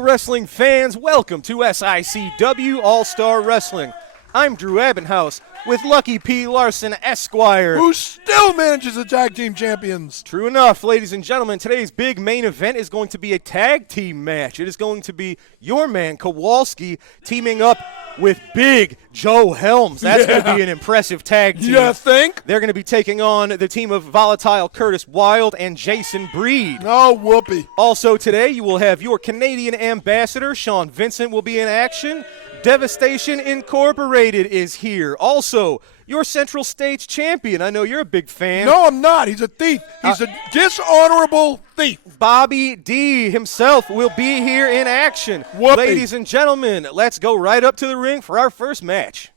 wrestling fans, welcome to SICW All-Star Wrestling. I'm Drew Abbenhouse with Lucky P. Larson, Esquire, who still manages the tag team champions. True enough, ladies and gentlemen, today's big main event is going to be a tag team match. It is going to be your man, Kowalski, teaming up with Big Joe Helms. That's going to be an impressive tag team. You think? They're going to be taking on the team of Volatile Curtis Wilde and Jason Breed. Oh, whoopee. Also today, you will have your Canadian ambassador, Sean Vincent, will be in action. Devastation Incorporated is here. Also, your Central States champion. I know you're a big fan. No, I'm not. He's a thief. He's a dishonorable thief. Bobby D himself will be here in action. Whoopee. Ladies and gentlemen, let's go right up to the ring for our first match.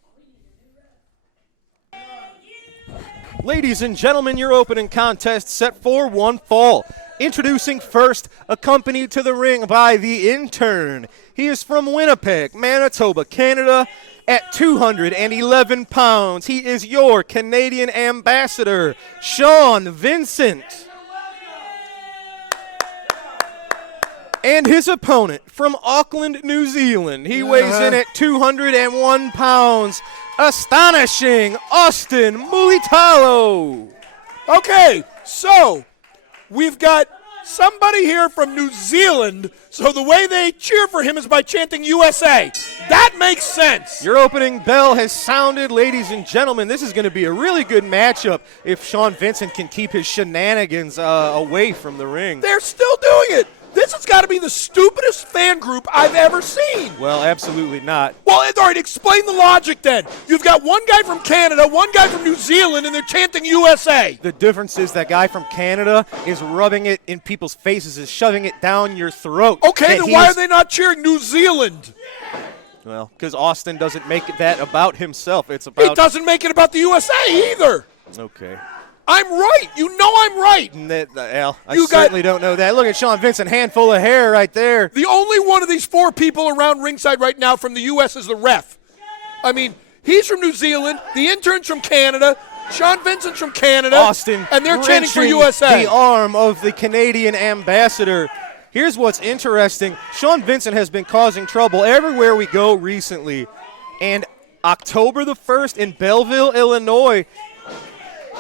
Ladies and gentlemen, your opening contest set for one fall. Introducing first, accompanied to the ring by the intern. He is from Winnipeg, Manitoba, Canada. At 211 pounds, he is your Canadian ambassador, Sean Vincent. And his opponent from Auckland, New Zealand. He weighs in at 201 pounds. Astonishing Austin Mulitalo. Okay, so we've got somebody here from New Zealand, so the way they cheer for him is by chanting USA. That makes sense. Your opening bell has sounded, ladies and gentlemen. This is going to be a really good matchup if Sean Vincent can keep his shenanigans away from the ring. They're still doing it. This has got to be the stupidest fan group I've ever seen. Well, absolutely not. Well, all right, explain the logic then. You've got one guy from Canada, one guy from New Zealand, and they're chanting USA. The difference is that guy from Canada is rubbing it in people's faces, is shoving it down your throat. Okay, then why are they not cheering New Zealand? Well, because Austin doesn't make that about himself. It's about... He doesn't make it about the USA either. Okay. I'm right. You know I'm right. I certainly don't know that. Look at Sean Vincent, handful of hair right there. The only one of these four people around ringside right now from the U.S. is the ref. I mean, he's from New Zealand. The intern's from Canada. Sean Vincent's from Canada. Austin, and they're chanting for USA. The arm of the Canadian ambassador. Here's what's interesting. Sean Vincent has been causing trouble everywhere we go recently. And October the 1st in Belleville, Illinois,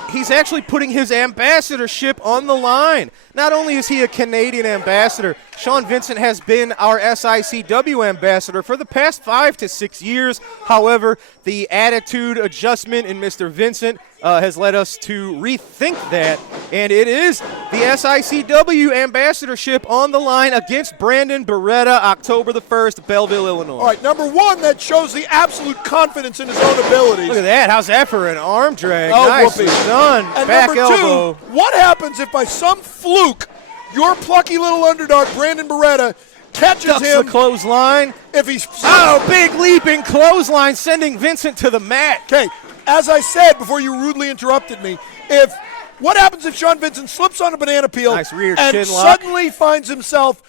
he's actually putting his ambassadorship on the line. Not only is he a Canadian ambassador, Sean Vincent has been our SICW ambassador for the past 5 to 6 years. However, the attitude adjustment in Mr. Vincent has led us to rethink that, and it is the SICW ambassadorship on the line against Brandon Beretta, October the 1st, Belleville, Illinois. All right, number one, that shows the absolute confidence in his own abilities. Look at that. How's that for an arm drag? Oh, Nicely done. And back number elbow. two, what happens if by some fluke your plucky little underdog, Brandon Beretta, catches Ducks him? The clothesline. If he's big leaping clothesline, sending Vincent to the mat. Okay, as I said before you rudely interrupted me, what happens if Sean Vincent slips on a banana peel nice rear and chin lock. suddenly finds himself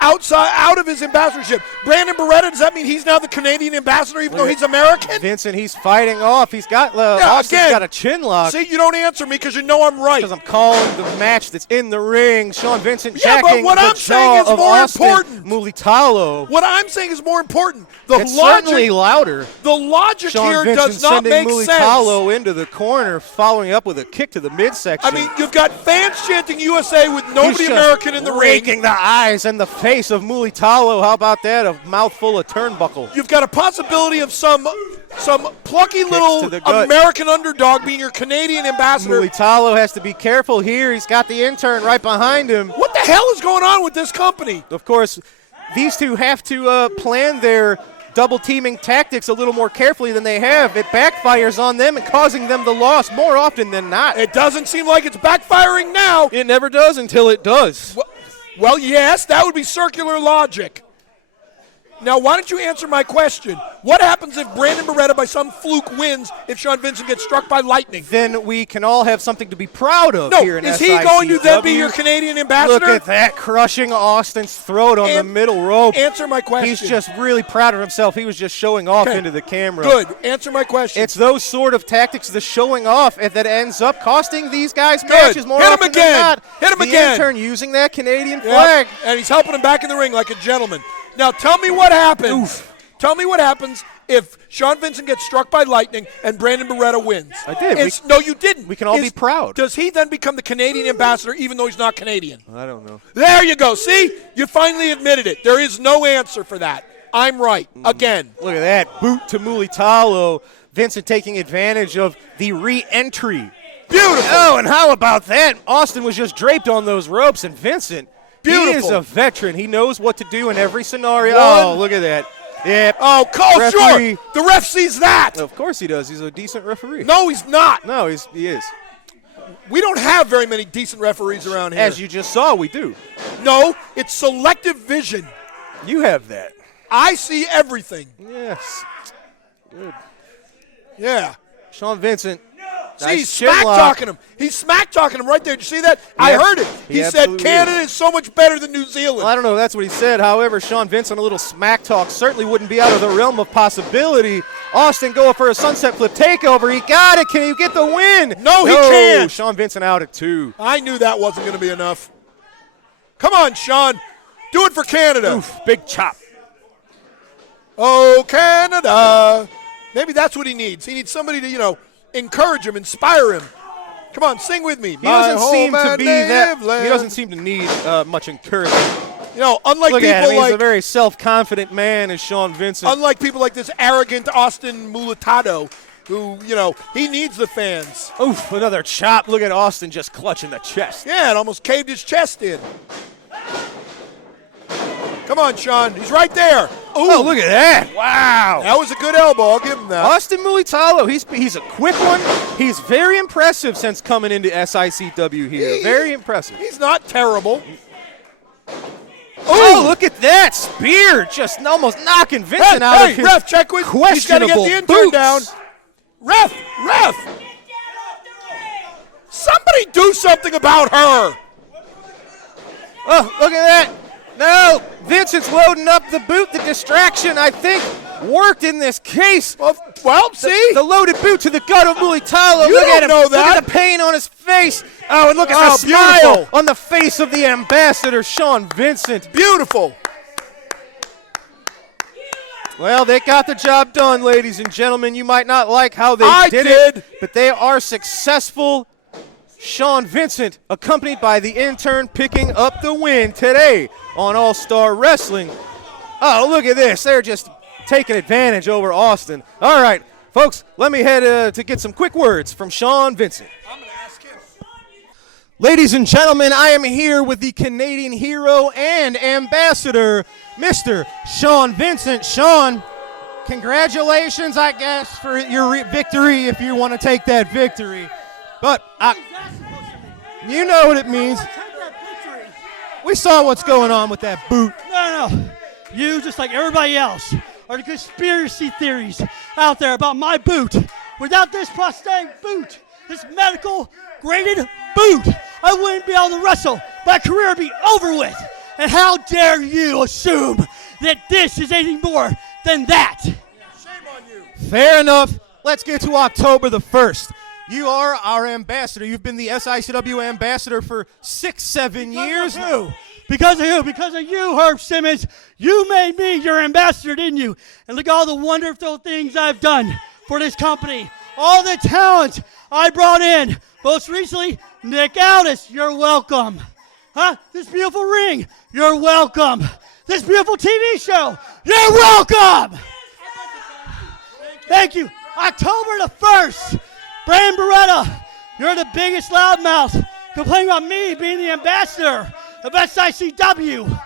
out of his ambassadorship? Brandon Beretta, does that mean he's now the Canadian ambassador even though he's American? Vincent, he's fighting off. He's got Austin's got a chin lock. See, you don't answer me because you know I'm right. Because I'm calling the match that's in the ring. Sean Vincent but jacking what the I'm jaw saying is of more Austin important. Mulitalo. What I'm saying is more important. It's certainly louder. The logic Sean here Vincent does not make sending sense. Mulitalo into the corner, following up with a kick to the midsection. I mean, you've got fans chanting USA with nobody American in the ring. Raking the eyes and the face of Mulitalo. How about that? A mouthful of turnbuckle. You've got a possibility of some plucky little American underdog being your Canadian ambassador. Mulitalo has to be careful here. He's got the intern right behind him. What the hell is going on with this company? Of course, these two have to plan their double teaming tactics a little more carefully than they have. It backfires on them and causing them the loss more often than not. It doesn't seem like it's backfiring now. It never does until it does. Well, yes, that would be circular logic. Now, why don't you answer my question? What happens if Brandon Beretta by some fluke wins if Sean Vincent gets struck by lightning? Then we can all have something to be proud of here in SICW. Is he going to then be your Canadian ambassador? Look at that, crushing Austin's throat on the middle rope. Answer my question. He's just really proud of himself. He was just showing off into the camera. Good. Answer my question. It's those sort of tactics, the showing off, that ends up costing these guys matches more often than not. Hit him the again. intern using that Canadian flag. And he's helping him back in the ring like a gentleman. Now tell me what happens. Tell me what happens if Sean Vincent gets struck by lightning and Brandon Beretta wins. I did. No, you didn't. We can all be proud. Does he then become the Canadian ambassador even though he's not Canadian? I don't know. There you go. See? You finally admitted it. There is no answer for that. I'm right. Again. Look at that. Boot to Mulitalo. Vincent taking advantage of the re-entry. Beautiful. Oh, and how about that? Austin was just draped on those ropes, and Vincent, Beautiful. he is a veteran. He knows what to do in every scenario. One. Oh, look at that. Yep. Oh, call Referee. short. The ref sees that. Of course he does. He's a decent referee. No, he's not. No, he is. We don't have very many decent referees around here. As you just saw, we do. No, it's selective vision. You have that. I see everything. Yes. Good. Yeah. Sean Vincent. See, Nice he's chin smack lock. talking him. He's smack talking him right there. Did you see that? I heard it. He said absolutely Canada is so much better than New Zealand. Well, I don't know if that's what he said. However, Sean Vincent, a little smack talk certainly wouldn't be out of the realm of possibility. Austin going for a sunset flip takeover. He got it. Can he get the win? No, he can't. Sean Vincent out at 2. I knew that wasn't going to be enough. Come on, Sean. Do it for Canada. Oof, big chop. Oh, Canada. Maybe that's what he needs. He needs somebody to, encourage him, inspire him. Come on, sing with me. He doesn't seem to be that. He doesn't seem to need much encouragement. Unlike Look people at him. like He's a very self-confident man, is Sean Vincent. unlike people like this arrogant Austin Mulatado, who he needs the fans. Oof, another chop. Look at Austin just clutching the chest. Yeah, it almost caved his chest in. Come on, Sean. He's right there. Ooh, Oh, look at that. Wow. that was a good elbow. I'll give him that. Austin Mulitalo, he's a quick one. He's very impressive since coming into SICW here. Very impressive. He's not terrible. Oh, look at that. Spear just almost knocking Vincent out of his ref, check with. He's got to get questionable the intern boots. down. Ref. Somebody do something about her. Oh, look at that. No, Vincent's loading up the boot. The distraction, I think, worked in this case. Well, see? The loaded boot to the gut of Mulitalo. You Look don't at him. know that. Look at the pain on his face. Oh, and look at Oh, the smile beautiful. on the face of the ambassador, Sean Vincent. Beautiful. Well, they got the job done, ladies and gentlemen. You might not like how they I did did. it, but they are successful. Sean Vincent, accompanied by the intern, picking up the win today on All-Star Wrestling. Oh, look at this. They're just taking advantage over Austin. All right, folks, let me head to get some quick words from Sean Vincent. I'm going to ask him. Ladies and gentlemen, I am here with the Canadian hero and ambassador, Mr. Sean Vincent. Sean, congratulations, I guess, for your victory if you want to take that victory. But you know what it means. We saw what's going on with that boot. No. You, just like everybody else, are the conspiracy theories out there about my boot. Without this prosthetic boot, this medical graded boot, I wouldn't be able to wrestle. My career would be over with. And how dare you assume that this is anything more than that? Shame on you. Fair enough. Let's get to October the 1st. You are our ambassador. You've been the SICW ambassador for 6-7 years now. Because of who? Because of you, Herb Simmons. You made me your ambassador, didn't you? And look at all the wonderful things I've done for this company. All the talent I brought in. Most recently, Nick Aldis, you're welcome. This beautiful ring, you're welcome. This beautiful TV show, you're welcome. Thank you. October the 1st, Brandon Beretta, you're the biggest loudmouth complaining about me being the ambassador of SICW. Well,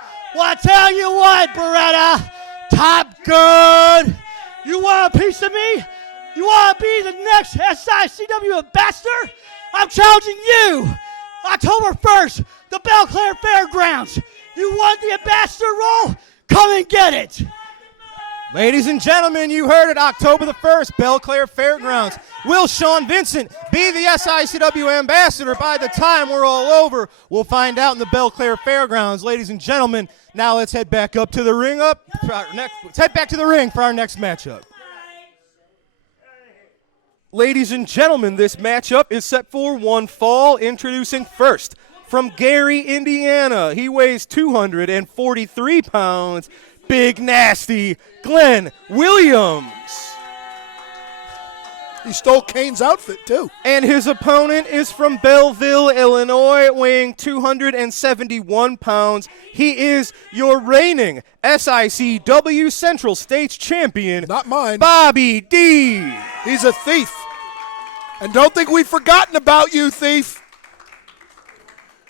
I tell you what, Beretta, top good. You want a piece of me? You want to be the next SICW ambassador? I'm challenging you. October 1st, the Belclair Fairgrounds. You want the ambassador role? Come and get it. Ladies and gentlemen, you heard it, October the 1st, Belclair Fairgrounds. Will Sean Vincent be the SICW ambassador by the time we're all over? We'll find out in the Belclair Fairgrounds. Ladies and gentlemen, now let's head back up to the ring let's head back to the ring for our next matchup. Ladies and gentlemen, this matchup is set for one fall. Introducing first, from Gary, Indiana. He weighs 243 pounds. big nasty Glenn Williams. He stole Kane's outfit, too. And his opponent is from Belleville, Illinois, weighing 271 pounds. He is your reigning SICW Central States champion. Not mine. Bobby D. He's a thief. And don't think we've forgotten about you, thief.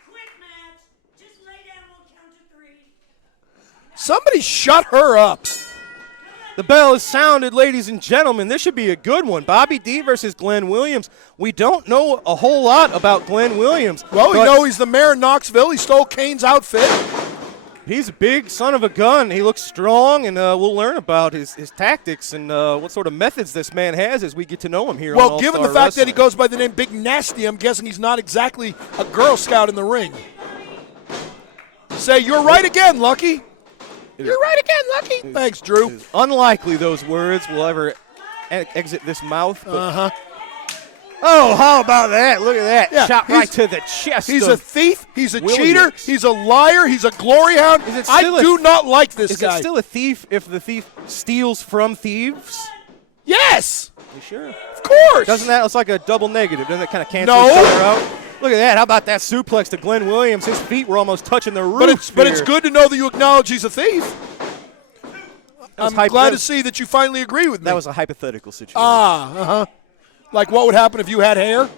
Quick match. Just lay down, we'll count to 3. Somebody shut her up. The bell is sounded, ladies and gentlemen. This should be a good one. Bobby D versus Glenn Williams. We don't know a whole lot about Glenn Williams. Well, we know he's the mayor of Knoxville. He stole Kane's outfit. He's a big son of a gun. He looks strong, and we'll learn about his tactics and what sort of methods this man has as we get to know him here on Well, All-Star given the fact that he Wrestling. goes by the name Big Nasty, I'm guessing he's not exactly a Girl Scout in the ring. Say, you're right again, Lucky. You're right again, Lucky. Thanks, Drew. It's unlikely those words will ever exit this mouth. Uh-huh. Oh, how about that? Look at that. Yeah, Shot right to the chest. He's of a thief. He's a Williams. cheater. He's a liar. He's a glory hound. Is it I still a- do not like this Is guy. it still a thief if the thief steals from thieves? Yes, You sure? of course. Doesn't that? It's like a double negative. Doesn't it kind of cancel No. each other out? Look at that. How about that suplex to Glenn Williams? His feet were almost touching the roof. But it's here. good to know that you acknowledge he's a thief. was I'm glad to see that you finally agree with me. That was a hypothetical situation. Like what would happen if you had hair?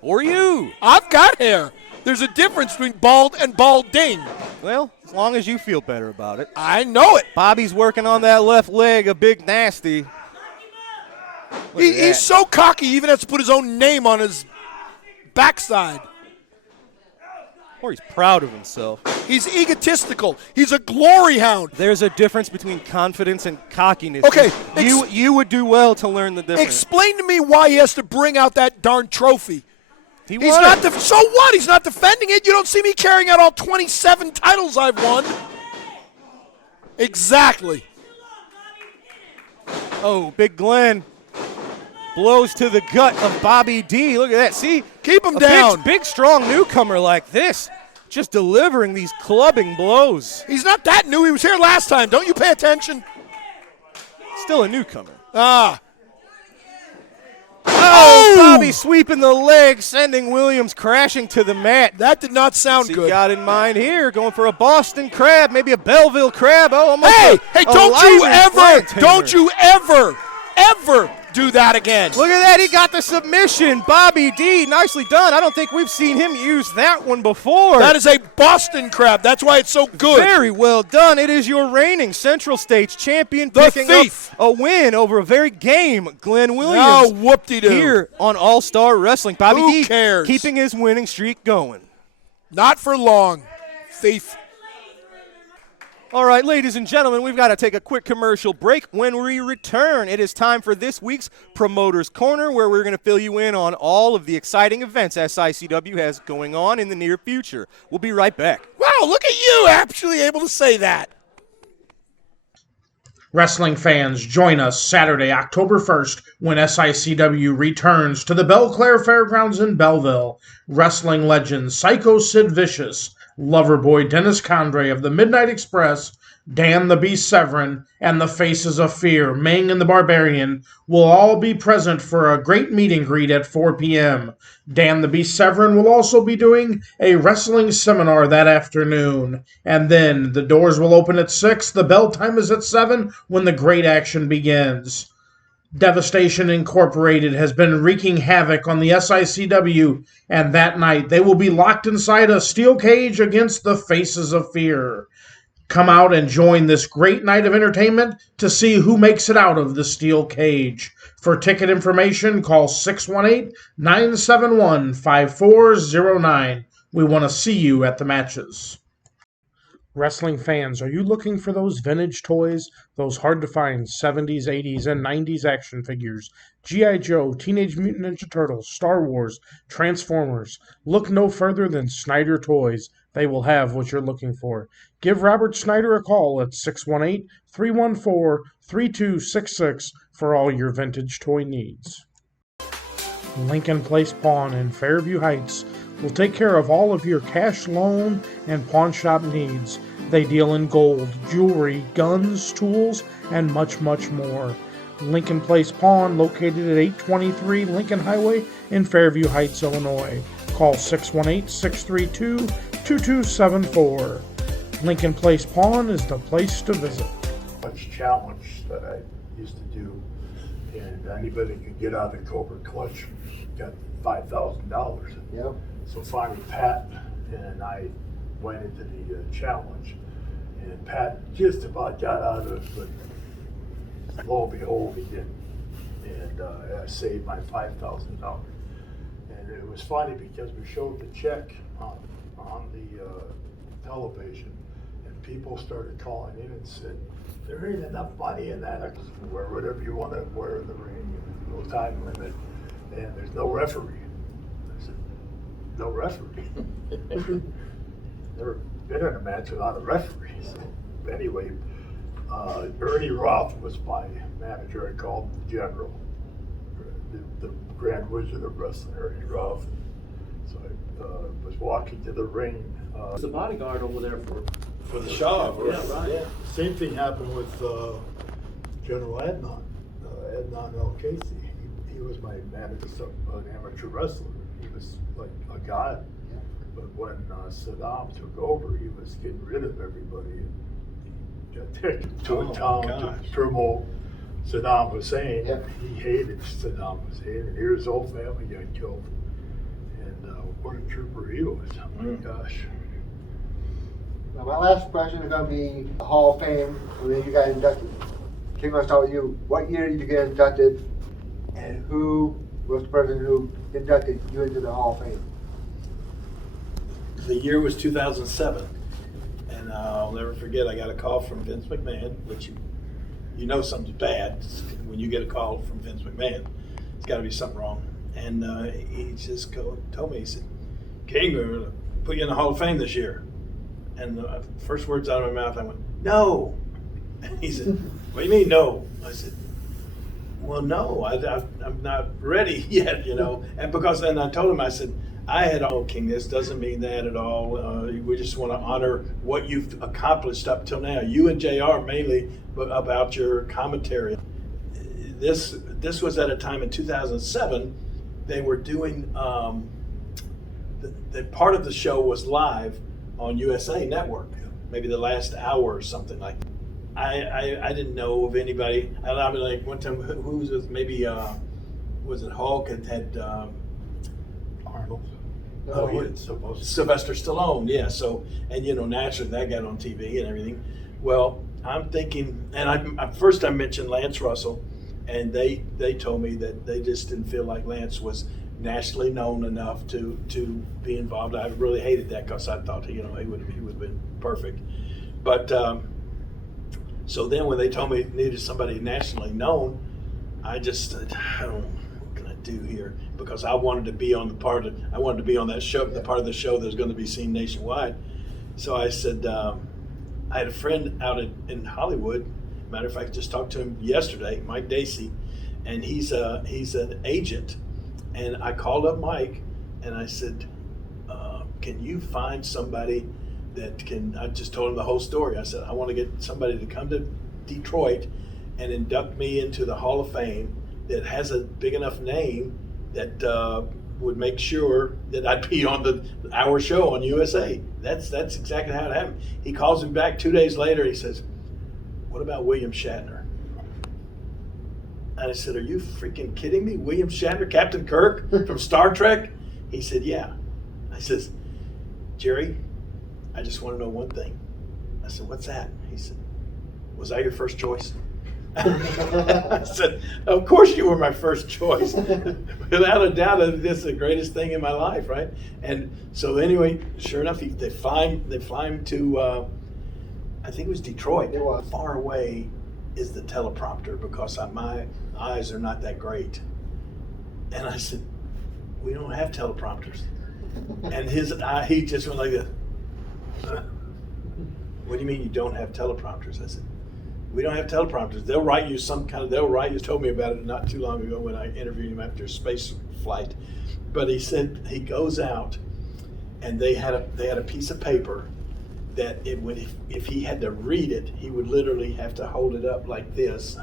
Or you. I've got hair. There's a difference between bald and balding. Well, as long as you feel better about it. I know it. Bobby's working on that left leg, a big nasty. Look at that. He's so cocky, he even has to put his own name on his backside. Or he's proud of himself. He's egotistical. He's a glory hound. There's a difference between confidence and cockiness. Okay, You would do well to learn the difference. Explain to me why he has to bring out that darn trophy. He's He's not. So what? He's not defending it. You don't see me carrying out all 27 titles I've won. Exactly. Oh, Big Glenn blows to the gut of Bobby D. Look at that. See? Keep him A down. Big, strong newcomer like this, just delivering these clubbing blows. He's not that new. He was here last time. Don't you pay attention? Still a newcomer. Ah. Oh, Bobby sweeping the leg, sending Williams crashing to the mat. That did not sound What's he good. got in mind here? Going for a Boston Crab, maybe a Belleville Crab. Oh, almost Hey, a don't you ever do that again. Look at that, he got the submission. Bobby D, nicely done. I don't think we've seen him use that one before. That is a Boston Crab. That's why it's so good. Very well done. It is your reigning Central States champion The picking thief. up a win over a very game Glenn Williams. Oh, whoop-de-doo. Here on All-Star Wrestling. Bobby Who D cares? keeping his winning streak going. Not for long, thief. All right, ladies and gentlemen, we've got to take a quick commercial break. When we return, it is time for this week's Promoter's Corner, where we're going to fill you in on all of the exciting events SICW has going on in the near future. We'll be right back. Wow, look at you actually able to say that. Wrestling fans, join us Saturday, October 1st, when SICW returns to the Belclair Fairgrounds in Belleville. Wrestling legends Psycho Sid Vicious, Loverboy Dennis Condrey of the Midnight Express, Dan the Beast Severin, and the Faces of Fear, Ming and the Barbarian, will all be present for a great meet and greet at 4 p.m. Dan the Beast Severin will also be doing a wrestling seminar that afternoon. And then the doors will open at 6, the bell time is at 7 when the great action begins. Devastation Incorporated has been wreaking havoc on the SICW, and that night they will be locked inside a steel cage against the Faces of Fear. Come out and join this great night of entertainment to see who makes it out of the steel cage. For ticket information, call 618-971-5409. We want to see you at the matches. Wrestling fans, are you looking for those vintage toys? Those hard-to-find 70s, 80s, and 90s action figures? G.I. Joe, Teenage Mutant Ninja Turtles, Star Wars, Transformers. Look no further than Snyder Toys. They will have what you're looking for. Give Robert Snyder a call at 618-314-3266 for all your vintage toy needs. Lincoln Place Pawn in Fairview Heights will take care of all of your cash loan and pawn shop needs. They deal in gold, jewelry, guns, tools, and much, much more. Lincoln Place Pawn, located at 823 Lincoln Highway in Fairview Heights, Illinois. Call 618-632-2274. Lincoln Place Pawn is the place to visit. Clutch challenge that I used to do, and anybody could get out of the Cobra Clutch got $5,000. Yep. So finally, Pat and I went into the challenge, and Pat just about got out of it, but lo and behold, he didn't. And I saved my $5,000. And it was funny because we showed the check on the television, and people started calling in and said, there ain't enough money in that. I said, wear whatever you want to wear in the ring, no time limit, and there's no referee. I said, no referee. Never been in a match without a referee. So anyway, Ernie Roth was my manager. I called him the General, the Grand Wizard of Wrestling, Ernie Roth. So I was walking to the ring. The bodyguard over there For the Shaw. Yeah, right. Yeah. Same thing happened with General Adnan, Adnan El Casey. He was my manager, an amateur wrestler. He was like a god. Yeah. But when Saddam took over, he was getting rid of everybody. He got taken to a town to promote Saddam Hussein. Yeah. He hated Saddam Hussein, and here his whole family got killed. And what a trooper he was! Oh my gosh. Now, my last question is going to be the Hall of Fame, when you got inducted. King, let's start with you. What year did you get inducted, and who was the person who inducted you into the Hall of Fame? The year was 2007, and I'll never forget, I got a call from Vince McMahon, which you know something's bad when you get a call from Vince McMahon. It's got to be something wrong. And he just told me, he said, King, we're going to put you in the Hall of Fame this year. And the first words out of my mouth, I went, no. And he said, what do you mean, no? I said, well, no, I'm not ready yet, you know. And because then I told him, I said, I had, King, this doesn't mean that at all. We just want to honor what you've accomplished up till now. You and JR mainly, but about your commentary. This was at a time in 2007, they were doing, the part of the show was live on USA Network, maybe the last hour or something like that. I didn't know of anybody. I mean, like one time, who was with maybe, was it Hulk had Arnold. Sylvester Stallone, yeah. So, and you know, naturally that got on TV and everything. Well, I'm thinking, and first I mentioned Lance Russell, and they told me that they just didn't feel like Lance was nationally known enough to be involved. I really hated that because I thought he would have been perfect. But so then when they told me they needed somebody nationally known, I just said, what can I do here? Because I wanted to be on that show, the part of the show that was going to be seen nationwide. So I said, I had a friend out in Hollywood. Matter of fact, I just talked to him yesterday, Mike Dacey, and he's an agent. And I called up Mike and I said, can you find somebody that can, I just told him the whole story. I said, I want to get somebody to come to Detroit and induct me into the Hall of Fame that has a big enough name that would make sure that I'd be on our show on USA. That's exactly how it happened. He calls me back 2 days later. He says, what about William Shatner? And I said, are you freaking kidding me? William Shatner, Captain Kirk from Star Trek? He said, yeah. I says, Jerry, I just want to know one thing. I said, what's that? He said, was I your first choice? I said, of course you were my first choice. Without a doubt, this is the greatest thing in my life, right? And so anyway, sure enough, they fly him to, I think it was Detroit. It was. Far away is the teleprompter because my eyes are not that great. And I said, we don't have teleprompters. And he just went like this. What do you mean you don't have teleprompters? I said, we don't have teleprompters. They'll write you you told me about it not too long ago when I interviewed him after a space flight. But he said he goes out and they had a piece of paper that it would, if he had to read it, he would literally have to hold it up like this,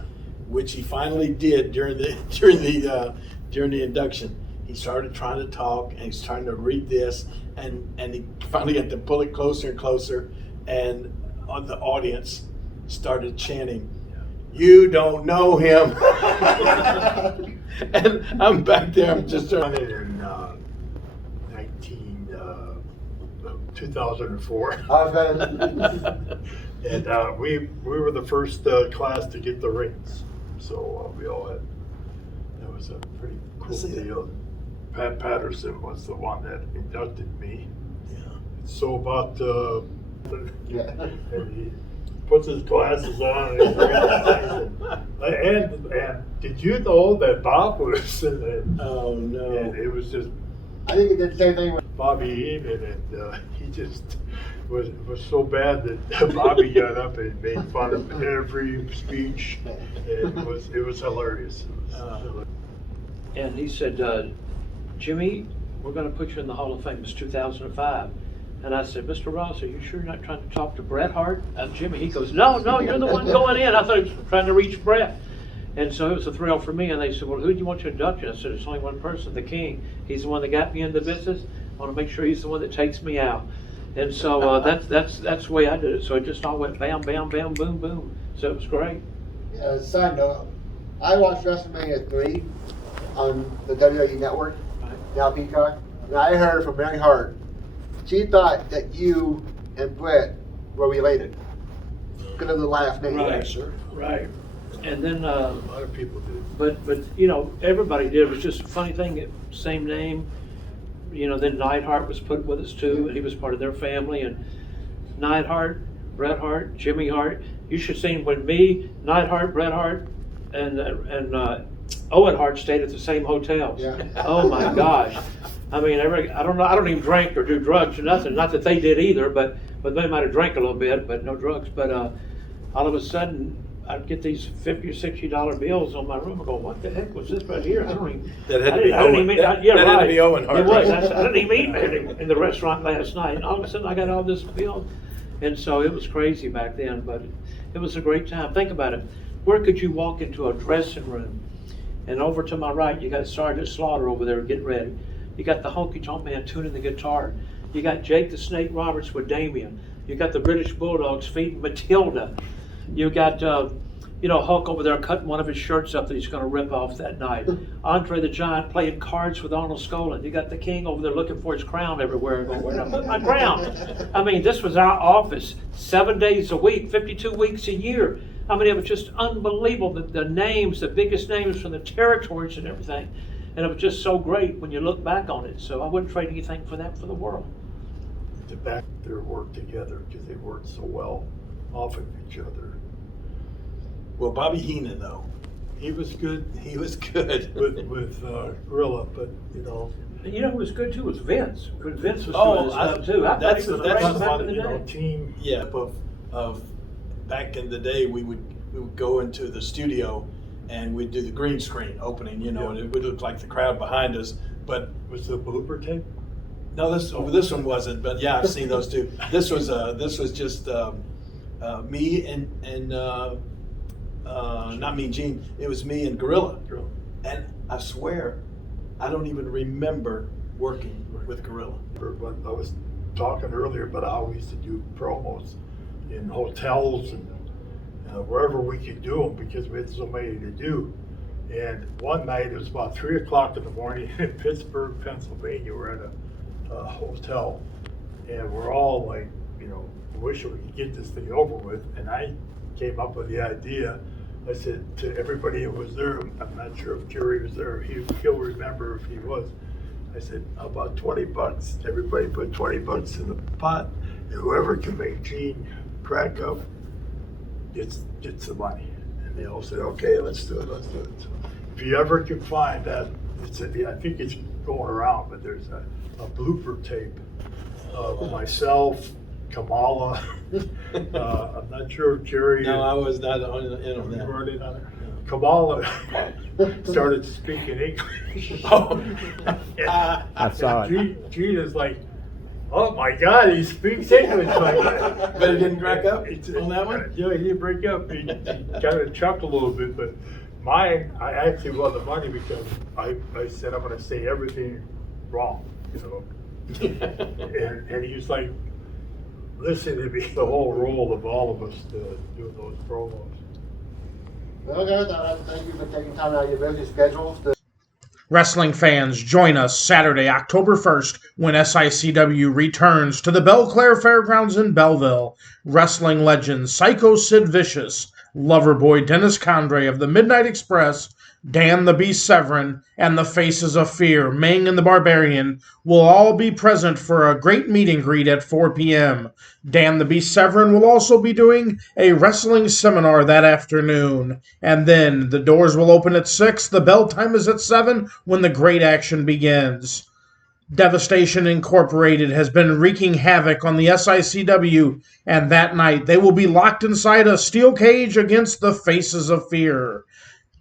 which he finally did during the induction. He started trying to talk, and he's trying to read this, and he finally had to pull it closer and closer, and the audience started chanting, "You don't know him." And I'm back there, I'm just Done it in 2004. And we were the first class to get the rings. So we all had, that was a pretty cool deal. Pat Patterson was the one that inducted me. Yeah. So about, Yeah. and he puts his glasses on and he's reading things. And did you know that Bob was in it? Oh no. And it was just I think it did the same thing with Bobby Heenan, and he just was so bad that Bobby got up and made fun of every speech. It was hilarious. And he said, "Jimmy, we're going to put you in the Hall of Fame." It was 2005. And I said, "Mr. Ross, are you sure you're not trying to talk to Bret Hart?" Jimmy, he goes, no, you're the one going in. I thought he was trying to reach Bret. And so it was a thrill for me. And they said, "Well, who do you want to induct you?" I said, "There's only one person, the King. He's the one that got me into business. I want to make sure he's the one that takes me out." And so that's the way I did it. So it just all went bam, bam, bam, boom, boom. So it was great. side note, I watched WrestleMania 3 on the WWE Network, now Peacock, and I heard from Mary Hart, she thought that you and Brett were related because of the last name. Right, sir. Right. And then, A lot of people do. but you know, everybody did. It was just a funny thing. Same name. You know, then Neidhart was put with us too, and he was part of their family. And Neidhart, Bret Hart, Jimmy Hart. You should have seen when me, Neidhart, Bret Hart, and Owen Hart stayed at the same hotels. Yeah. Oh my gosh. I mean, I don't even drink or do drugs or nothing. Not that they did either, but they might have drank a little bit, but no drugs. But all of a sudden, I'd get these $50 or $60 bills on my room. I go, what the heck was this right here? I don't even. That had to be I didn't Owen. even- That yeah, had right. to be Owen Hart. It was. right? I didn't even eat in the restaurant last night. And all of a sudden, I got all this bill, and so it was crazy back then. But it was a great time. Think about it. Where could you walk into a dressing room, and over to my right, you got Sergeant Slaughter over there getting ready. You got the honky tonk man tuning the guitar. You got Jake the Snake Roberts with Damien. You got the British Bulldogs feeding Matilda. You got Hulk over there cutting one of his shirts up that he's going to rip off that night. Andre the Giant playing cards with Arnold Skolin. You got the King over there looking for his crown everywhere. Going, where did I put my crown? I mean, this was our office 7 days a week, 52 weeks a year. I mean, it was just unbelievable. The names, the biggest names from the territories and everything. And it was just so great when you look back on it. So I wouldn't trade anything for that for the world. To back their work together because they worked so well off of each other. Well, Bobby Heenan, though, He was good he was good. with Gorilla, but And you know who was good too was Vince. Because Vince was Oh, doing his stuff too. I thought that's- he was that's great back about in it, the day. team. Yeah, of back in the day, we would go into the studio and we'd do the green screen opening, and it would look like the crowd behind us. But Was the blooper tape? no, this one wasn't. But yeah, I've seen those two. This was just me and not me and Gene. It was me and Gorilla. And I swear, I don't even remember working with Gorilla. But I was talking earlier about how we used to do promos in hotels and wherever we could do them because we had so many to do. And one night, it was about 3 o'clock in the morning in Pittsburgh, Pennsylvania. We're at a hotel, and we're all like, wishing we could get this thing over with. And I came up with the idea. I said to everybody who was there, I'm not sure if Jerry was there, he'll remember if he was. I said, how about $20? Everybody put $20 in the pot, and whoever can make Gene crack up gets the money. And they all said, okay, let's do it. So if you ever can find that, I think it's going around, but there's a blooper tape of myself, Kamala. I'm not sure if Jerry. No, I was not in on You that. weren't in on it? Kamala started speaking English. Oh. I saw it. Gene is like Oh my God, he speaks English like that. But he didn't crack up on that one? Yeah, he didn't break up. He kind of chuckled a little bit, but mine, I actually won the money because I said I'm going to say everything wrong, you know. and he was like, listen to me, the whole role of all of us to do those promos. Well, guys, thank you for taking time out of your busy schedules to Wrestling fans, join us Saturday, October 1st, when SICW returns to the Belclair Fairgrounds in Belleville. Wrestling legends Psycho Sid Vicious, Loverboy Dennis Condrey of the Midnight Express, Dan the Beast Severin, and the Faces of Fear, Ming and the Barbarian, will all be present for a great meet and greet at 4 p.m. Dan the Beast Severin will also be doing a wrestling seminar that afternoon. And then the doors will open at 6, the bell time is at 7 when the great action begins. Devastation Incorporated has been wreaking havoc on the SICW, and that night they will be locked inside a steel cage against the Faces of Fear.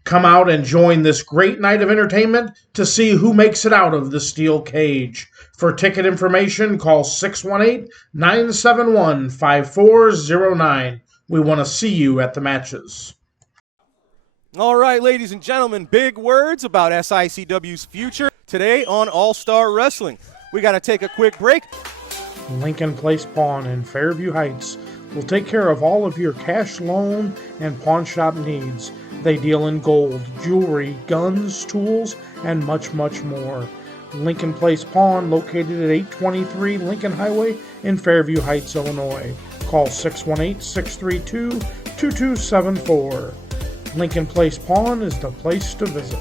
Come out and join this great night of entertainment to see who makes it out of the steel cage. For ticket information, call 618-971-5409. We want to see you at the matches. All right, ladies and gentlemen, big words about SICW's future today on All-Star Wrestling. We got to take a quick break. Lincoln Place Pawn in Fairview Heights will take care of all of your cash loan and pawn shop needs. They deal in gold, jewelry, guns, tools, and much, much more. Lincoln Place Pawn, located at 823 Lincoln Highway in Fairview Heights, Illinois. Call 618-632-2274. Lincoln Place Pawn is the place to visit.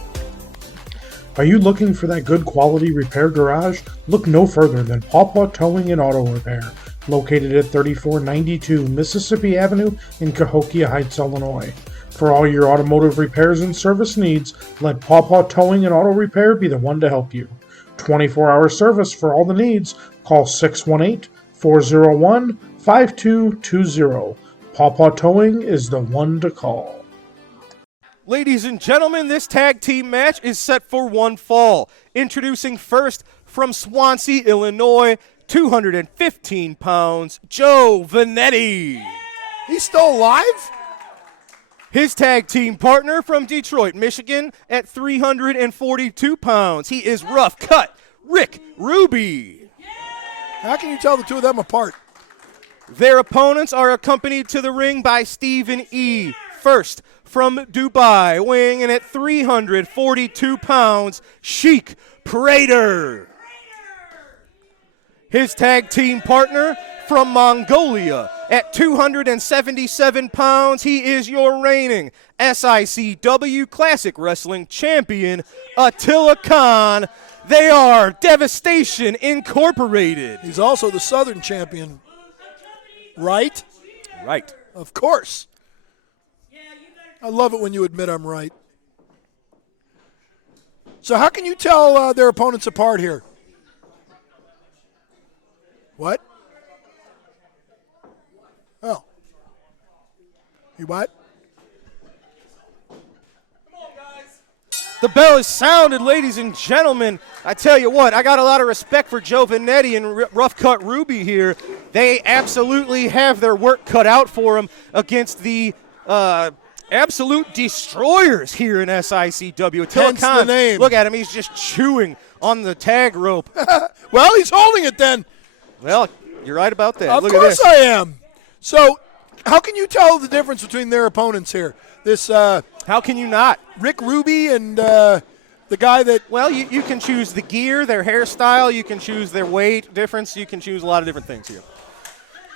Are you looking for that good quality repair garage? Look no further than Pawpaw Towing and Auto Repair, located at 3492 Mississippi Avenue in Cahokia Heights, Illinois. For all your automotive repairs and service needs, let Pawpaw Towing and Auto Repair be the one to help you. 24-hour service for all the needs. Call 618-401-5220. Pawpaw Towing is the one to call. Ladies and gentlemen, this tag team match is set for one fall. Introducing first from Swansea, Illinois, 215 pounds, Joe Vanetti. He's still alive? His tag team partner from Detroit, Michigan, at 342 pounds. He is rough cut, Rick Ruby. How can you tell the two of them apart? Their opponents are accompanied to the ring by Stephen E. First, from Dubai, weighing in at 342 pounds, Sheik Prater. His tag team partner from Mongolia at 277 pounds, he is your reigning SICW Classic Wrestling Champion, Attila Khan. They are Devastation Incorporated. He's also the Southern champion, right? Right. Of course. I love it when you admit I'm right. So how can you tell their opponents apart here? What? Oh. You what? The bell is sounded, ladies and gentlemen. I tell you what, I got a lot of respect for Joe Vanetti and Rough Cut Ruby here. They absolutely have their work cut out for them against the absolute destroyers here in SICW. Attila Hence Khan, the name. look at him. He's just chewing on the tag rope. Well, he's holding it then. Well, you're right about that. Of Look at course this. I am. So how can you tell the difference between their opponents here? This How can you not? Rick Ruby and the guy that... Well, you can choose the gear, their hairstyle. You can choose their weight difference. You can choose a lot of different things here.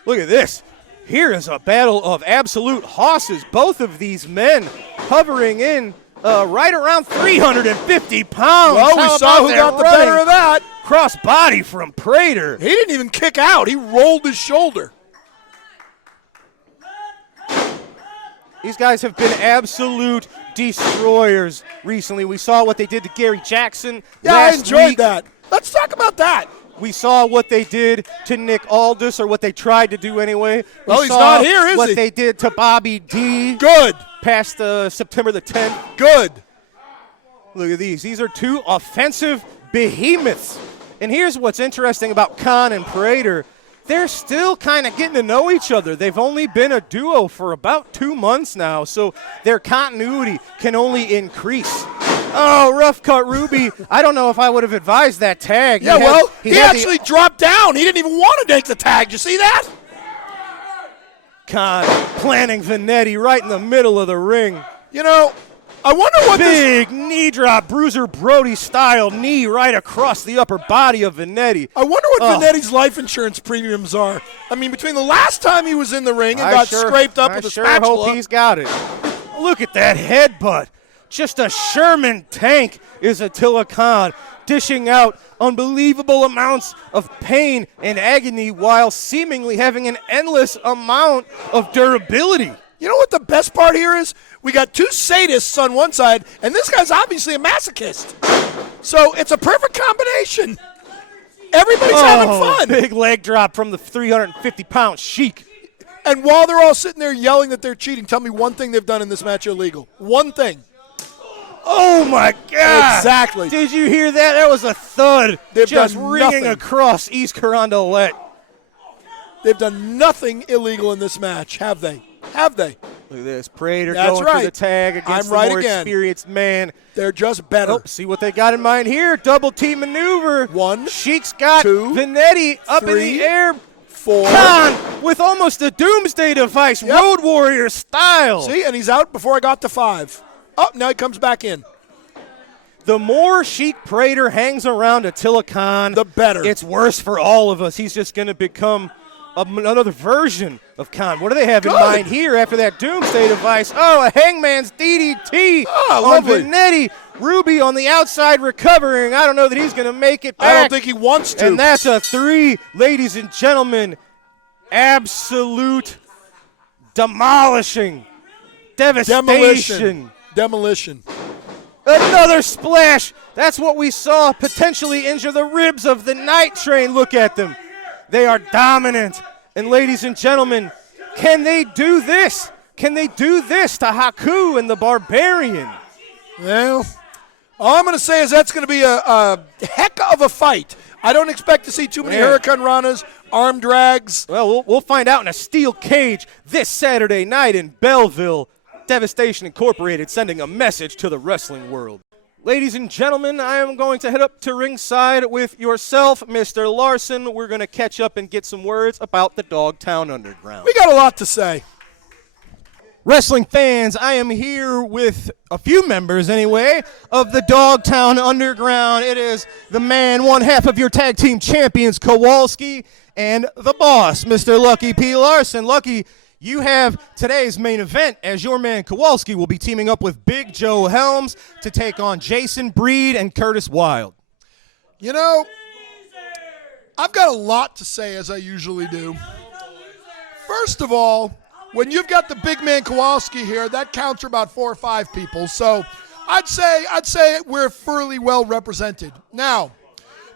Look at this. Here is a battle of absolute hosses. Both of these men hovering in right around 350 pounds. Well, we How saw about who got the running better of that. Cross body from Prater. He didn't even kick out. He rolled his shoulder. These guys have been absolute destroyers recently. We saw what they did to Gary Jackson last I enjoyed week. that. Let's talk about that. We saw what they did to Nick Aldis, or what they tried to do anyway. Well, We he's saw not here, is what he? they did to Bobby D. Good. Past September the 10th. Good. Look at these. These are two offensive behemoths. And here's what's interesting about Khan and Prater. They're still kind of getting to know each other. They've only been a duo for about 2 months now, so their continuity can only increase. Oh, rough cut Ruby. I don't know if I would have advised that tag. Yeah, he actually dropped down. He didn't even want to take the tag. Did you see that? Khan planting Vanetti right in the middle of the ring. You know, I wonder what Big knee drop, Bruiser Brody style knee right across the upper body of Vanetti. I wonder what Vanetti's life insurance premiums are. I mean, between the last time he was in the ring and got scraped up with a spatula. I hope he's got it. Look at that headbutt. Just a Sherman tank is Attila Khan, dishing out unbelievable amounts of pain and agony while seemingly having an endless amount of durability. You know what the best part here is? We got two sadists on one side, and this guy's obviously a masochist. So it's a perfect combination. Everybody's having fun. Big leg drop from the 350-pound Sheik. And while they're all sitting there yelling that they're cheating, tell me one thing they've done in this match illegal. One thing. Oh, my God. Exactly. Did you hear that? That was a thud. They've just done ringing nothing. across East Carondelet. They've done nothing illegal in this match, have they? Have they? Look at this. Prater That's going right. for the tag against I'm right the more again. experienced man. They're just better. Oh, see what they got in mind here. Double team maneuver. One, Sheik's got two, Vanetti up in three, the air. 4. Khan with almost a doomsday device, Road Warrior style. See, and he's out before I got to 5. Oh, now he comes back in. The more Sheik Prater hangs around Attila Khan, the better. It's worse for all of us. He's just going to become another version of Khan. What do they have in mind here after that doomsday device? Oh, a Hangman's DDT on lovely. Vanetti. Ruby on the outside recovering. I don't know that he's going to make it back. I don't think he wants to. And that's a 3, ladies and gentlemen. Absolute demolishing. Devastation. Demolition. Another splash. That's what we saw potentially injure the ribs of the Night Train. Look at them. They are dominant. And ladies and gentlemen, can they do this? Can they do this to Haku and the Barbarian? Well, all I'm going to say is that's going to be a heck of a fight. I don't expect to see too many Hurricane Ranas, arm drags. Well, we'll find out in a steel cage this Saturday night in Belleville. Devastation Incorporated sending a message to the wrestling world. Ladies and gentlemen, I am going to head up to ringside with yourself, Mr. Larson. We're going to catch up and get some words about the Dogtown Underground. We got a lot to say. Wrestling fans, I am here with a few members, anyway, of the Dogtown Underground. It is the man, one half of your tag team champions, Kowalski, and the boss, Mr. Lucky P. Larson. Lucky, you have today's main event as your man Kowalski will be teaming up with Big Joe Helms to take on Jason Breed and Curtis Wilde. You know, I've got a lot to say, as I usually do. First of all, when you've got the big man Kowalski here, that counts for about 4 or 5 people. So I'd say we're fairly well represented. Now,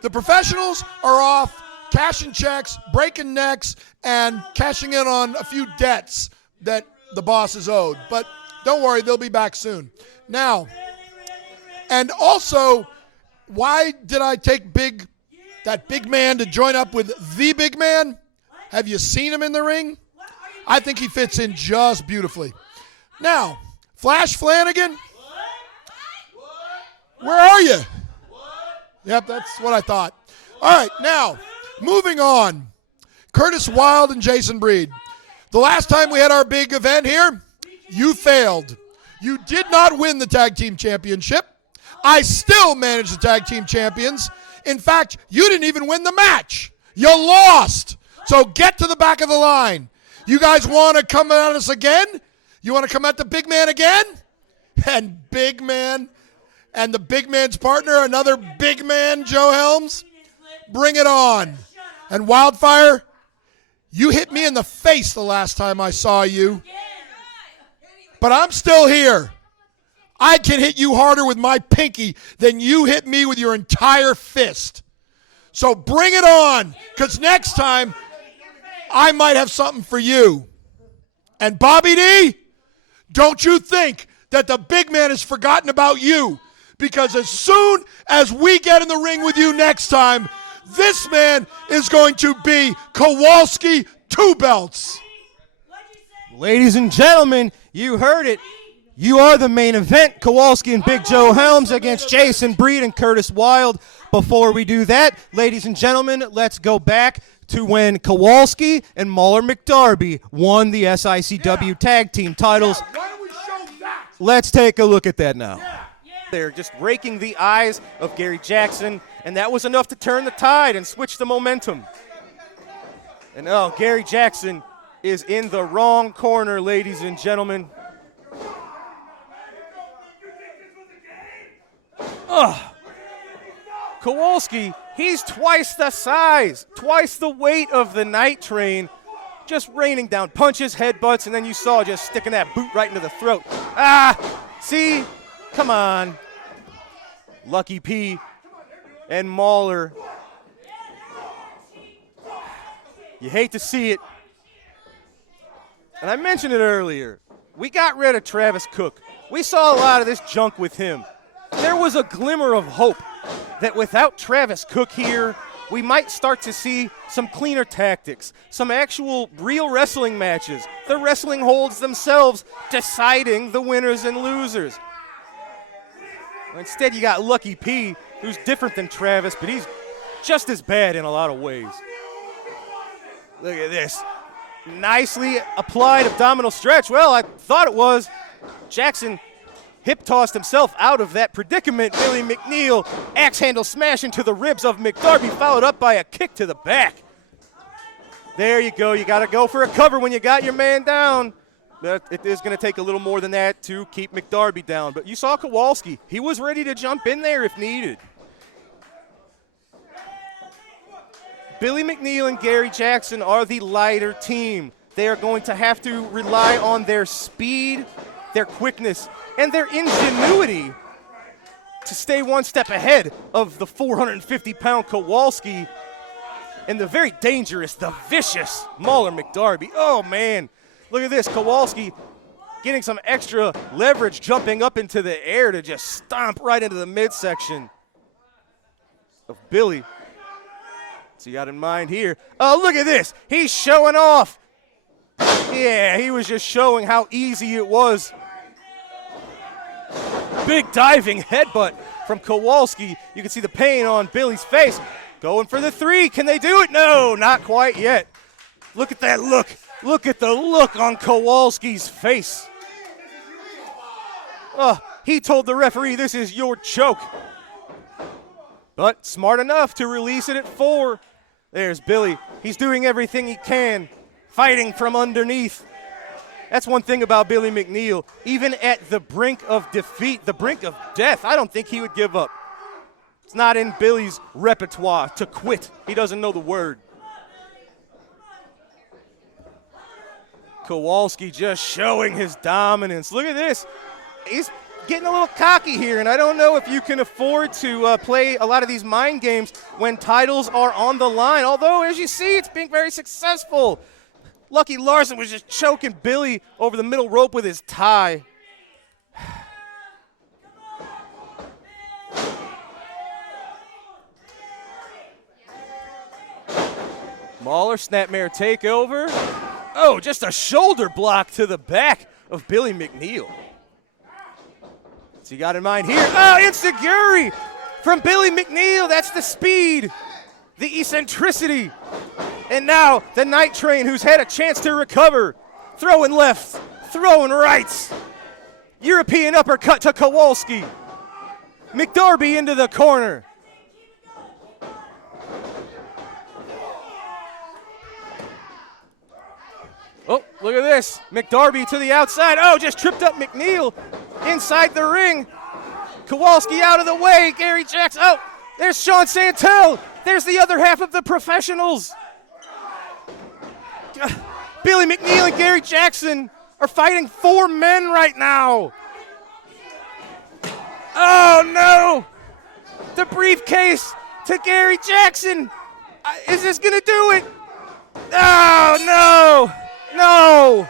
the professionals are off cashing checks, breaking necks, and cashing in on a few debts that the boss is owed. But don't worry, they'll be back soon. Now, and also, why did I take that big man to join up with the big man? Have you seen him in the ring? I think he fits in just beautifully. Now, Flash Flanagan, where are you? Yep, that's what I thought. All right, now, moving on. Curtis Wilde and Jason Breed. The last time we had our big event here, you failed. You did not win the tag team championship. I still manage the tag team champions. In fact, you didn't even win the match. You lost. So get to the back of the line. You guys want to come at us again? You want to come at the big man again? And big man and the big man's partner, another big man, Joe Helms? Bring it on. And Wildfire, you hit me in the face the last time I saw you. But I'm still here. I can hit you harder with my pinky than you hit me with your entire fist. So bring it on, because next time I might have something for you. And Bobby D, don't you think that the big man has forgotten about you, because as soon as we get in the ring with you next time, This man is going to be Kowalski 2 belts. Ladies and gentlemen, you heard it. You are the main event. Kowalski and Big Joe Helms against Jason Breed and Curtis Wilde. Before we do that, ladies and gentlemen, let's go back to when Kowalski and Mauler McDarby won the SICW tag team titles. Why don't we show that? Let's take a look at that now. They're just raking the eyes of Gary Jackson, and that was enough to turn the tide and switch the momentum. And Gary Jackson is in the wrong corner, ladies and gentlemen. Kowalski, he's twice the size, twice the weight of the Night Train, just raining down punches, headbutts, and then you saw just sticking that boot right into the throat. See? Come on. Lucky P and Mauler. You hate to see it. And I mentioned it earlier. We got rid of Travis Cook. We saw a lot of this junk with him. There was a glimmer of hope that without Travis Cook here, we might start to see some cleaner tactics, some actual real wrestling matches, the wrestling holds themselves deciding the winners and losers. Instead, you got Lucky P, who's different than Travis, but he's just as bad in a lot of ways. Look at this. Nicely applied abdominal stretch. Well, I thought it was. Jackson hip-tossed himself out of that predicament. Billy McNeil, axe handle smash into the ribs of McDarby, followed up by a kick to the back. There you go. You got to go for a cover when you got your man down. But it is going to take a little more than that to keep McDarby down. But you saw Kowalski. He was ready to jump in there if needed. Billy McNeil and Gary Jackson are the lighter team. They are going to have to rely on their speed, their quickness, and their ingenuity to stay one step ahead of the 450-pound Kowalski and the very dangerous, the vicious Mauler McDarby. Oh, man. Look at this. Kowalski getting some extra leverage, jumping up into the air to just stomp right into the midsection of Billy. So you got in mind here. Oh, look at this. He's showing off. Yeah, he was just showing how easy it was. Big diving headbutt from Kowalski. You can see the pain on Billy's face. Going for the 3. Can they do it? No, not quite yet. Look at that look. Look at the look on Kowalski's face. He told the referee, this is your choke. But smart enough to release it at 4. There's Billy. He's doing everything he can, fighting from underneath. That's one thing about Billy McNeil. Even at the brink of defeat, the brink of death, I don't think he would give up. It's not in Billy's repertoire to quit. He doesn't know the word. Kowalski just showing his dominance. Look at this. He's getting a little cocky here, and I don't know if you can afford to play a lot of these mind games when titles are on the line. Although, as you see, it's being very successful. Lucky Larson was just choking Billy over the middle rope with his tie. Mauler, snapmare takeover. Oh, just a shoulder block to the back of Billy McNeil. So you got in mind here. Oh, enziguri from Billy McNeil. That's the speed, the eccentricity. And now the Night Train, who's had a chance to recover. Throwing lefts, throwing rights. European uppercut to Kowalski. McDarby into the corner. Oh, look at this. McDarby to the outside. Oh, just tripped up McNeil inside the ring. Kowalski out of the way. Gary Jackson. Oh, there's Sean Santel. There's the other half of the professionals. Billy McNeil and Gary Jackson are fighting 4 men right now. Oh, no. The briefcase to Gary Jackson. Is this going to do it? Oh, no. No!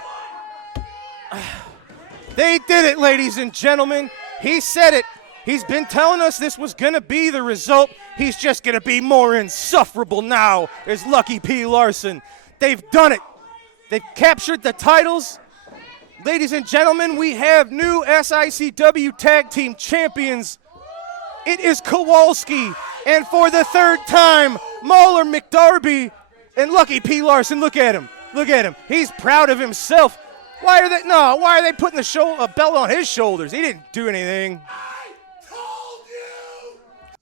They did it, ladies and gentlemen. He said it. He's been telling us this was going to be the result. He's just going to be more insufferable now as Lucky P. Larson. They've done it. They've captured the titles. Ladies and gentlemen, we have new SICW Tag Team Champions. It is Kowalski, and for the third time, Mauler McDarby and Lucky P. Larson. Look at him. Look at him. He's proud of himself. Why are they putting a belt on his shoulders? He didn't do anything.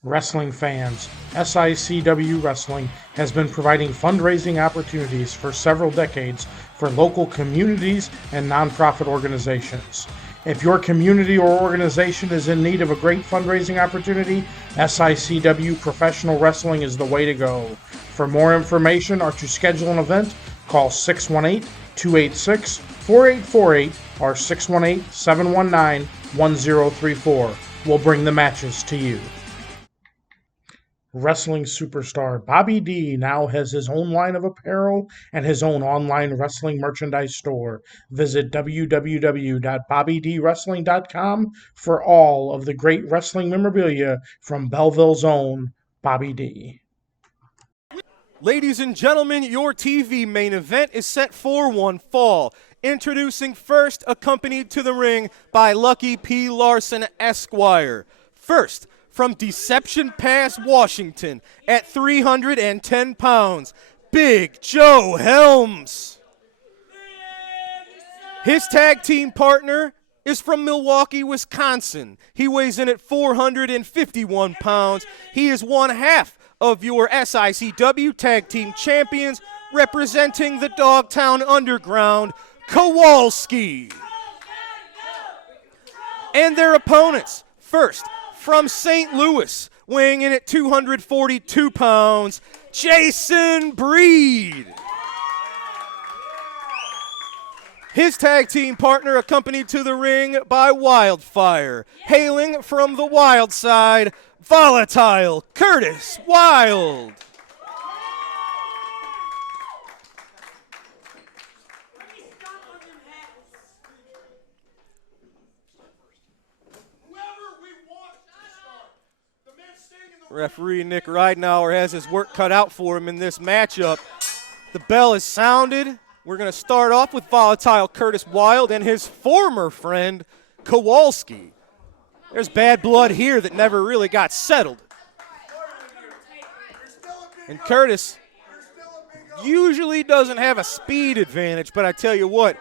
Wrestling fans, SICW Wrestling has been providing fundraising opportunities for several decades for local communities and nonprofit organizations. If your community or organization is in need of a great fundraising opportunity, SICW Professional Wrestling is the way to go. For more information or to schedule an event, call 618-286-4848 or 618-719-1034. We'll bring the matches to you. Wrestling superstar Bobby D now has his own line of apparel and his own online wrestling merchandise store. Visit www.bobbydwrestling.com for all of the great wrestling memorabilia from Belleville's own Bobby D. Ladies and gentlemen, your TV main event is set for one fall. Introducing first, accompanied to the ring by Lucky P. Larson Esquire. First, from Deception Pass, Washington, at 310 pounds, Big Joe Helms. His tag team partner is from Milwaukee, Wisconsin. He weighs in at 451 pounds. He is one half of your SICW Tag Team Champions, representing the Dogtown Underground, Kowalski. And their opponents, first, from St. Louis, weighing in at 242 pounds, Jason Breed. His tag team partner accompanied to the ring by Wildfire, hailing from the wild side, Volatile Curtis Wild. Referee Nick Ridenour has his work cut out for him in this matchup. The bell is sounded. We're going to start off with Volatile Curtis Wild and his former friend, Kowalski. There's bad blood here that never really got settled. And Curtis usually doesn't have a speed advantage, but I tell you what,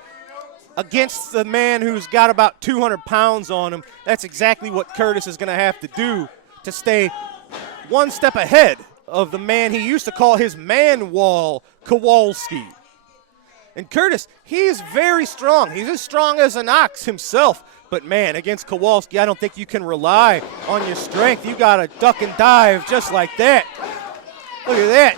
against the man who's got about 200 pounds on him, that's exactly what Curtis is going to have to do to stay one step ahead of the man he used to call his man wall, Kowalski. And Curtis, he's very strong. He's as strong as an ox himself. But, man, against Kowalski, I don't think you can rely on your strength. You got to duck and dive just like that. Look at that.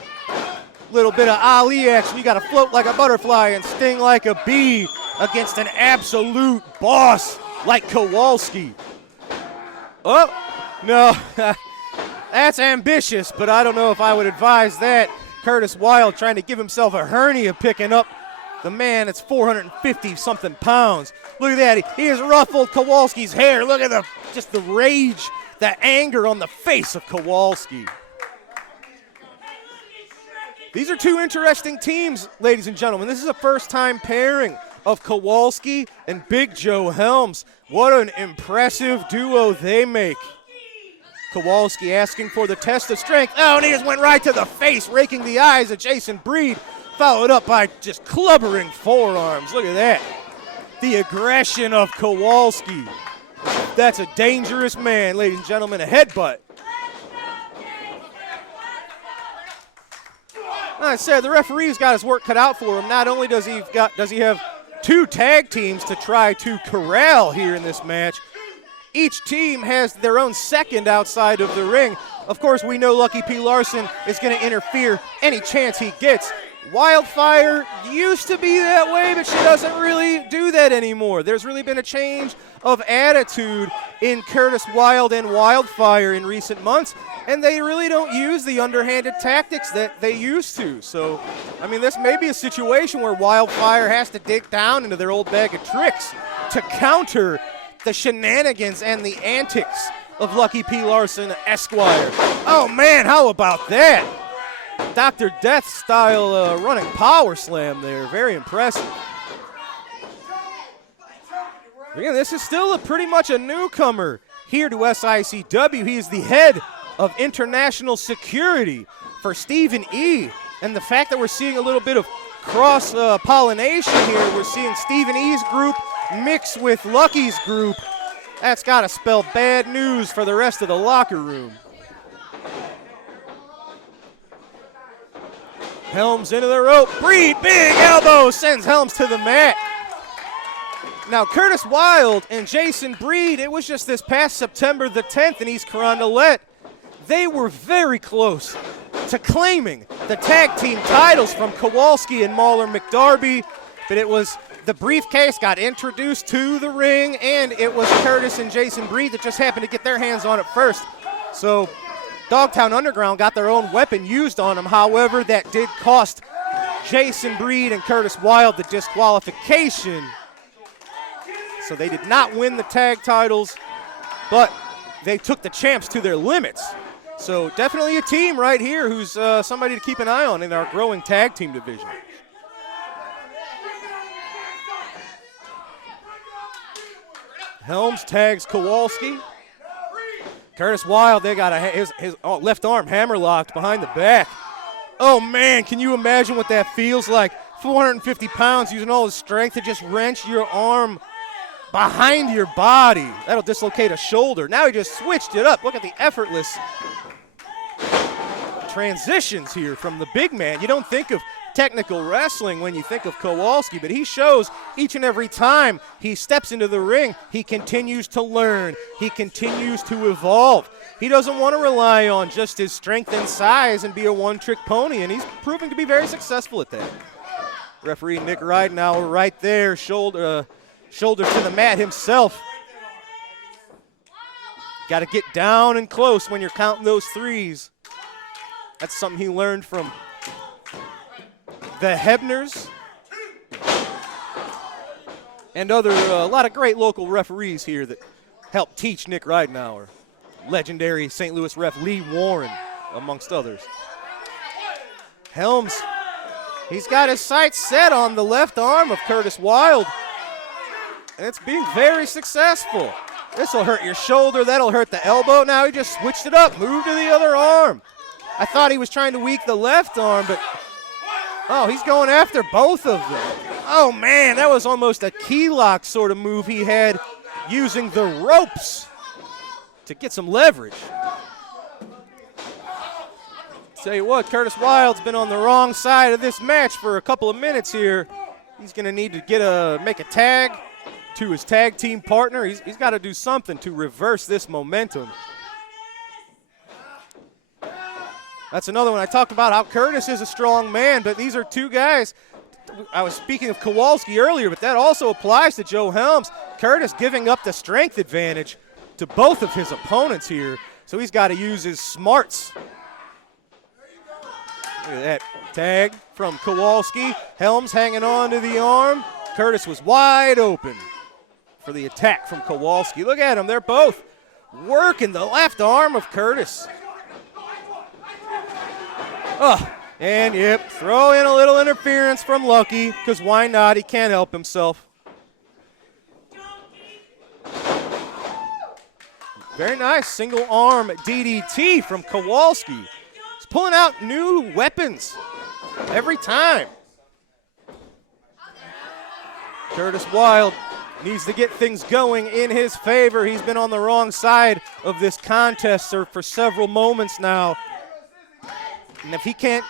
Little bit of Ali action. You got to float like a butterfly and sting like a bee against an absolute boss like Kowalski. Oh, no. That's ambitious, but I don't know if I would advise that. Curtis Wild trying to give himself a hernia, picking up the man that's 450-something pounds. Look at that. He has ruffled Kowalski's hair. Look at just the rage, the anger on the face of Kowalski. These are two interesting teams, ladies and gentlemen. This is a first-time pairing of Kowalski and Big Joe Helms. What an impressive duo they make. Kowalski asking for the test of strength. Oh, and he just went right to the face, raking the eyes of Jason Breed, followed up by just clubbering forearms. Look at that. The aggression of Kowalski. That's a dangerous man, ladies and gentlemen. A headbutt. Like I said, the referee's got his work cut out for him. Not only does he have two tag teams to try to corral here in this match, each team has their own second outside of the ring. Of course, we know Lucky P. Larson is going to interfere any chance he gets. Wildfire used to be that way, but she doesn't really do that anymore. There's really been a change of attitude in Curtis Wild and Wildfire in recent months, and they really don't use the underhanded tactics that they used to. So, I mean, this may be a situation where Wildfire has to dig down into their old bag of tricks to counter the shenanigans and the antics of Lucky P. Larson, Esquire. Oh, man, how about that? Dr. Death style running power slam there. Very impressive. Again, this is still pretty much a newcomer here to SICW. He is the head of international security for Stephen E. And the fact that we're seeing a little bit of cross-pollination here, we're seeing Stephen E.'s group mix with Lucky's group. That's got to spell bad news for the rest of the locker room. Helms into the rope. Breed, big elbow, sends Helms to the mat. Now, Curtis Wild and Jason Breed, it was just this past September the 10th in East Carondelet. They were very close to claiming the tag team titles from Kowalski and Mahler McDarby, but it was the briefcase got introduced to the ring, and it was Curtis and Jason Breed that just happened to get their hands on it first. So Dogtown Underground got their own weapon used on them. However, that did cost Jason Breed and Curtis Wild the disqualification. So they did not win the tag titles, but they took the champs to their limits. So definitely a team right here who's somebody to keep an eye on in our growing tag team division. Helms tags Kowalski. Curtis Wild, they got his left arm hammerlocked behind the back. Oh, man, can you imagine what that feels like? 450 pounds using all his strength to just wrench your arm behind your body. That'll dislocate a shoulder. Now he just switched it up. Look at the effortless transitions here from the big man. You don't think of technical wrestling when you think of Kowalski, but he shows each and every time he steps into the ring, he continues to learn. He continues to evolve. He doesn't want to rely on just his strength and size and be a one-trick pony, and he's proving to be very successful at that. Referee Nick Ridenauer right there, shoulder to the mat himself. Got to get down and close when you're counting those threes. That's something he learned from the Hebners and a lot of great local referees here that helped teach Nick Ridenauer. Legendary St. Louis ref Lee Warren, amongst others. Helms, he's got his sights set on the left arm of Curtis Wild, and it's being very successful. This will hurt your shoulder, that'll hurt the elbow. Now he just switched it up, moved to the other arm. I thought he was trying to weak the left arm, but oh, he's going after both of them. Oh, man, that was almost a key lock sort of move he had using the ropes to get some leverage. Tell you what, Curtis Wild's been on the wrong side of this match for a couple of minutes here. He's going to need to make a tag to his tag team partner. He's got to do something to reverse this momentum. That's another one. I talked about how Curtis is a strong man, but these are two guys. I was speaking of Kowalski earlier, but that also applies to Joe Helms. Curtis giving up the strength advantage to both of his opponents here, so he's got to use his smarts. Look at that tag from Kowalski. Helms hanging on to the arm. Curtis was wide open for the attack from Kowalski. Look at them. They're both working the left arm of Curtis. Oh, and yep, throw in a little interference from Lucky, because why not? He can't help himself. Very nice single arm DDT from Kowalski. He's pulling out new weapons every time. Curtis Wild needs to get things going in his favor. He's been on the wrong side of this contest for several moments now. And if he can't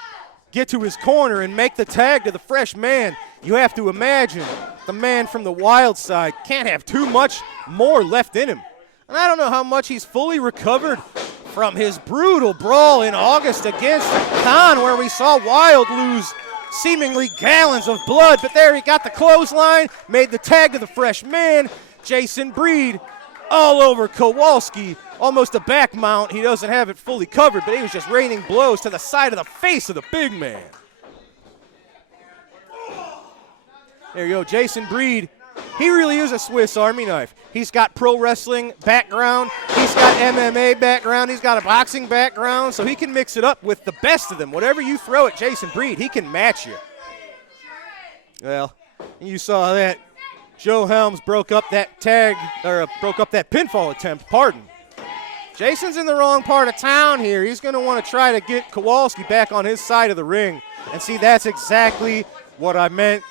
get to his corner and make the tag to the fresh man, you have to imagine the man from the Wild side can't have too much more left in him. And I don't know how much he's fully recovered from his brutal brawl in August against Khan, where we saw Wild lose seemingly gallons of blood. But there he got the clothesline, made the tag to the fresh man. Jason Breed all over Kowalski. Almost a back mount. He doesn't have it fully covered, but he was just raining blows to the side of the face of the big man. There you go. Jason Breed He really is a Swiss Army knife. He's got pro wrestling background. He's got MMA background. He's got a boxing background. So he can mix it up with the best of them. Whatever you throw at Jason Breed, he can match you. Well, you saw that. Joe Helms broke up that pinfall attempt, pardon. Jason's in the wrong part of town here. He's going to want to try to get Kowalski back on his side of the ring. And see, that's exactly what I meant.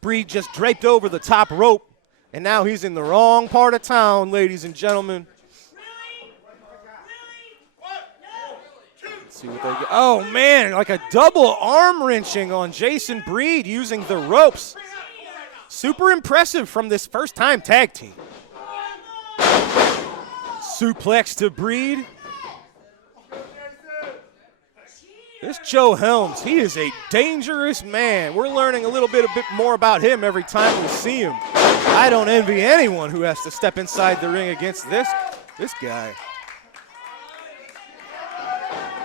Breed just draped over the top rope, and now he's in the wrong part of town, ladies and gentlemen. Let's see what they get. Oh, man, like a double arm wrenching on Jason Breed using the ropes. Super impressive from this first-time tag team. Suplex to Breed. This Joe Helms, he is a dangerous man. We're learning a bit more about him every time we see him. I don't envy anyone who has to step inside the ring against this guy.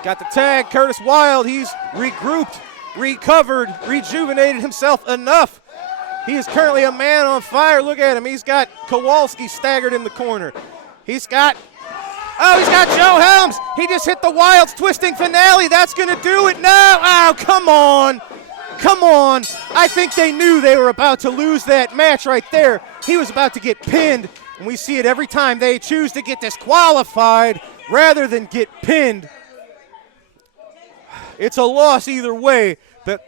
Got the tag, Curtis Wilde. He's regrouped, recovered, rejuvenated himself enough. He is currently a man on fire. Look at him. He's got Kowalski staggered in the corner. He's got Joe Helms. He just hit the Wild's twisting finale. That's going to do it. No. Oh, come on. Come on. I think they knew they were about to lose that match right there. He was about to get pinned, and we see it every time they choose to get disqualified rather than get pinned. It's a loss either way, but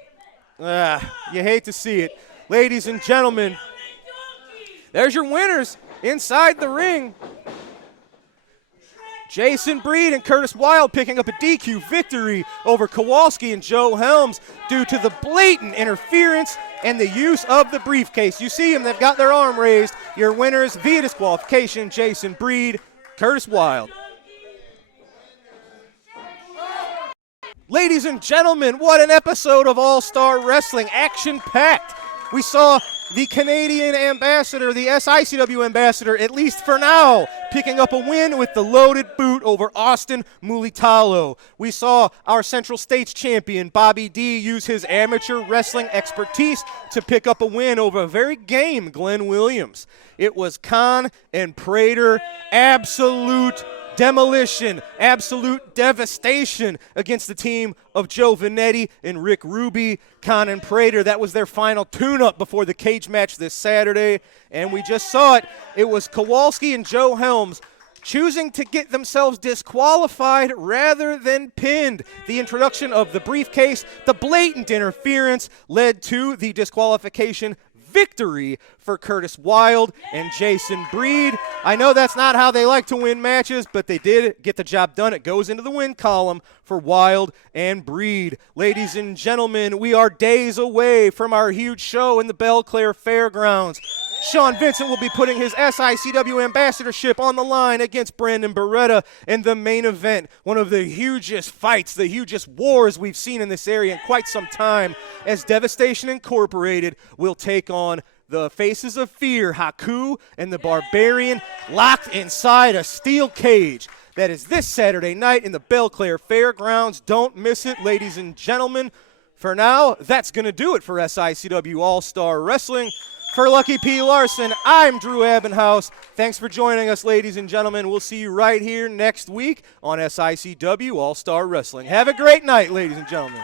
you hate to see it. Ladies and gentlemen, there's your winners inside the ring. Jason Breed and Curtis Wilde picking up a DQ victory over Kowalski and Joe Helms due to the blatant interference and the use of the briefcase. You see them, they've got their arm raised. Your winners via disqualification, Jason Breed, Curtis Wilde. Ladies and gentlemen, what an episode of All-Star Wrestling, action-packed. We saw the Canadian ambassador, the SICW ambassador, at least for now, picking up a win with the loaded boot over Austin Mulitalo. We saw our Central States champion, Bobby D, use his amateur wrestling expertise to pick up a win over a very game Glenn Williams. It was Khan and Prater, absolute demolition, absolute devastation against the team of Joe Vanetti and Rick Ruby. Khan and Prater, that was their final tune-up before the cage match this Saturday, and we just saw it. It was Kowalski and Joe Helms choosing to get themselves disqualified rather than pinned. The introduction of the briefcase, the blatant interference led to the disqualification victory for Curtis Wilde and Jason Breed. I know that's not how they like to win matches, but they did get the job done. It goes into the win column for Wilde and Breed. Ladies and gentlemen, we are days away from our huge show in the Belle Claire Fairgrounds. Sean Vincent will be putting his SICW ambassadorship on the line against Brandon Beretta in the main event. One of the hugest fights, the hugest wars we've seen in this area in quite some time, as Devastation Incorporated will take on the Faces of Fear, Haku and the Barbarian, locked inside a steel cage. That is this Saturday night in the Belle Claire Fairgrounds. Don't miss it, ladies and gentlemen. For now, that's going to do it for SICW All-Star Wrestling. For Lucky P. Larson, I'm Drew Abbenhouse. Thanks for joining us, ladies and gentlemen. We'll see you right here next week on SICW All-Star Wrestling. Have a great night, ladies and gentlemen.